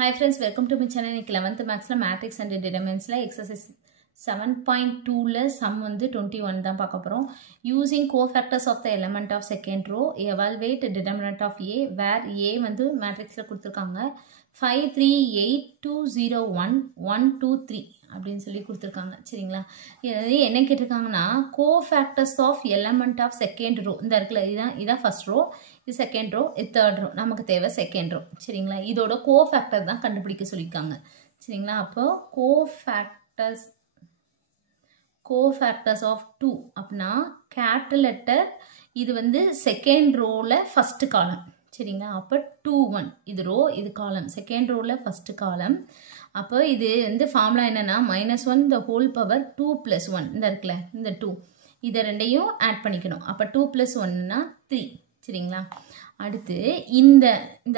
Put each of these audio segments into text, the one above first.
Hi friends, welcome to my channel. 11th Max Matrix and Determinants exercise 7.2 sum வந்து 21 தான் பார்க்க போறோம். Using cofactors of the element of second row, evaluate determinant of A where A வந்து matrixல கொடுத்திருக்காங்க 5 3 8 2 0 1 1 2 3 அப்படினு சொல்லி கொடுத்திருக்காங்க. சரிங்களா? இது என்ன கேட்டிருக்காங்கன்னா cofactors of element of second row. இந்த இருக்குல இதான் first row, இது second row, இது third row. நமக்கு தேவை second row. சரிங்களா? இதோட cofactor தான் கண்டுபிடிக்க சொல்லிருக்காங்க. சரிங்களா? அப்போ cofactors of 2 அப்படினா capital letter இது வந்து second rowல first column. சரிங்களா? அப்போ 2 1 இது row இது column. second rowல first column. அப்போ இது வந்து ஃபார்முலா என்னன்னா -1 the whole power 2 plus 1 இந்த இருக்குல இந்த 2 இத ரெண்டையும் ஆட் பண்ணிக்கணும். அப்ப 2 plus 1 னா 3. சரிங்களா? அடுத்து இந்த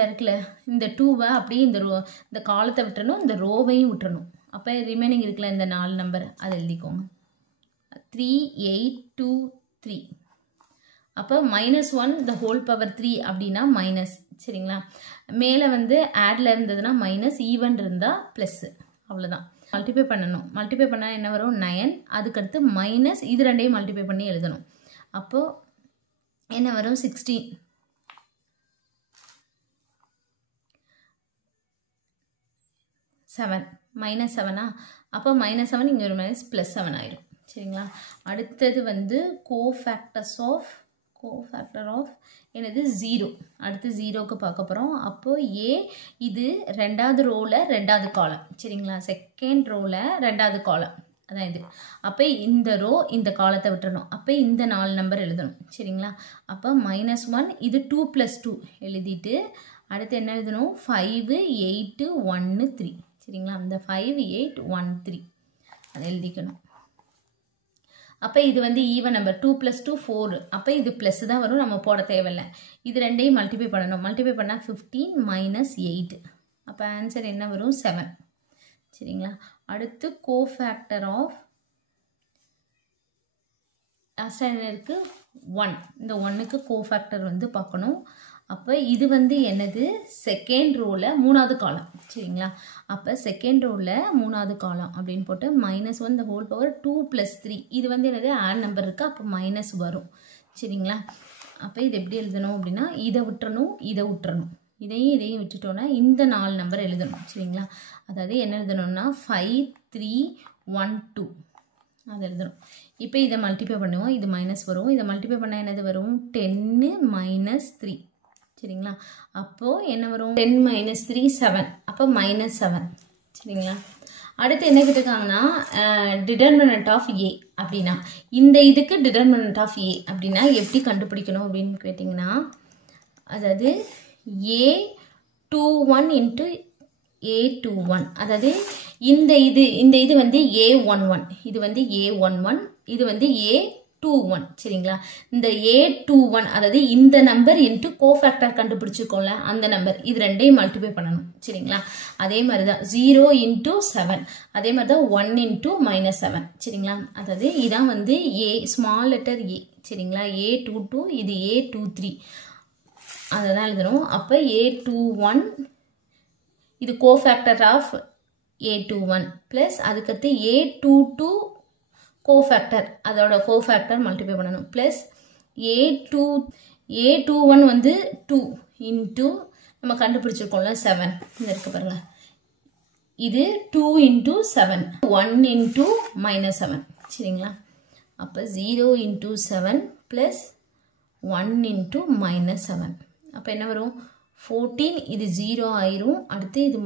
இருக்குல இந்த 2வை அப்படியே இந்த காலத்தை விட்டுறணும், இந்த ரோவையும் விட்டுறணும். அப்ப ரிமைனிங் இருக்குல இந்த 4 நம்பர் அதை எழுதிக்கோங்க. 3 8 2 3. அப்ப -1 the whole power 3 அப்படினா மைனஸ். சரிங்களா? மேலே வந்து ஆட்ல இருந்ததுன்னா மைனஸ், ஈவன் இருந்தா பிளஸ். அவ்வளவுதான். மல்டிப்ளை பண்ணணும். மல்டிப்ளை பண்ணா என்ன வரும் 9. அதுக்கு அடுத்து மைனஸ், இது ரெண்டையும் மல்டிப்ளை பண்ணி எழுதணும். அப்போ என்ன வரும் 16. -7 அப்போ -7 இங்க ஒரு மைனஸ் +7 ஆயிடும். சரிங்களா? அடுத்தது வந்து cofactor of என்னது 0. அடுத்து 0க்கு பார்க்க போறோம். அப்போ A இது ரெண்டாவது ரோல ரெண்டாவது காலம். சரிங்களா? செகண்ட் ரோல ரெண்டாவது காலம். அதான் இது. அப்ப இந்த ரோ இந்த காலத்தை விட்டுறணும். அப்ப இந்த 4 நம்பர் எழுதணும். சரிங்களா? அப்ப -1 இது 2 + 2 எழுதிட்டு அடுத்து என்ன எழுதணும் 5 8 1 3. சரிங்களா? இந்த 5 8 1 3 அதை எழுதிக்கணும். அப்ப இது வந்து ஈவன் நம்பர் 2 + 2 4. அப்ப இது பிளஸ் தான் வரும், நம்ம போட தேவையில்லை. இது ரெண்டையும் மல்டிப்ளை பண்ணணும். மல்டிப்ளை பண்ணா 15 - 8. அப்ப ஆன்சர் என்ன வரும் 7. சரிங்களா? அடுத்து cofactor of என்ன இருக்கு 1. இந்த 1க்கு cofactor வந்து பார்க்கணும். அப்ப இது வந்து என்னது செகண்ட் ரோல மூணாவது காலம். சரிங்களா? அப்ப செகண்ட் ரோல மூணாவது காலம் அப்படின்னு போட்டு -1 the whole power 2 + 3. இது வந்து என்னது ஆட் நம்பர் இருக்கு, அப்ப மைனஸ் வரும். சரிங்களா? அப்ப இது எப்படி எழுதணும் அப்படின்னா இதை விட்டுறணும், இதை விட்டுறணும். இதையும் விட்டுட்டோம்னா இந்த 4 நம்பர் எழுதணும். சரிங்களா? அதாவது என்ன எழுதணும்னா 5 3 1 2 அது எழுதணும். இப்போ இதை மல்டிப்ளை பண்ணுவோம், இது மைனஸ் வரும். இதை மல்டிப்ளை பண்ணா என்னது வரும் 10 - 3. சரிங்களா? அப்போ என்ன வரும் 10 - 3 7. அப்போ -7. சரிங்களா? அடுத்து என்ன கேட்டிருக்காங்கன்னா டிட்டர்மினன்ட் ஆஃப் A அப்படின்னா இந்த இதுக்கு டிட்டர்மினன்ட் ஆஃப் A அப்படின்னா எப்படி கண்டுபிடிக்கணும் அப்படின்னு கேட்டிங்கன்னா அதாவது A21 × A21 அதாவது இந்த இது வந்து A11, இது வந்து A11, இது வந்து A21. சரிங்களா? இந்த A21 அதாவது இந்த நம்பர் இன்டு கோஃபேக்டர் கண்டுபிடிச்சிருக்கோம்ல அந்த நம்பர், இது ரெண்டையும் மல்டிப்ளை பண்ணணும். சரிங்களா? அதே மாதிரி தான் 0 × 7, அதே மாதிரி தான் 1 × -7. சரிங்களா? அதாவது இதான் வந்து A ஸ்மால் லெட்டர் A. சரிங்களா? A22 இது A23 அதை தான் எழுதணும். அப்போ A21 இது கோஃபேக்டர் ஆஃப் A21 ப்ளஸ் அதுக்கடுத்து A22 கோஃபேக்டர், அதோட கோஃபேக்டர் மல்டிப்ளை பண்ணணும். ப்ளஸ் A21 வந்து 2 இன்ட்டு நம்ம கண்டுபிடிச்சிருக்கோம்ல 7. இந்த இருக்கு பாருங்க, இது 2 × 7 1 × -7. சரிங்களா? அப்போ 0 × 7 ப்ளஸ் 1 × -7. அப்போ என்ன வரும் 14. இது 0 ஆயிரும். அடுத்து இது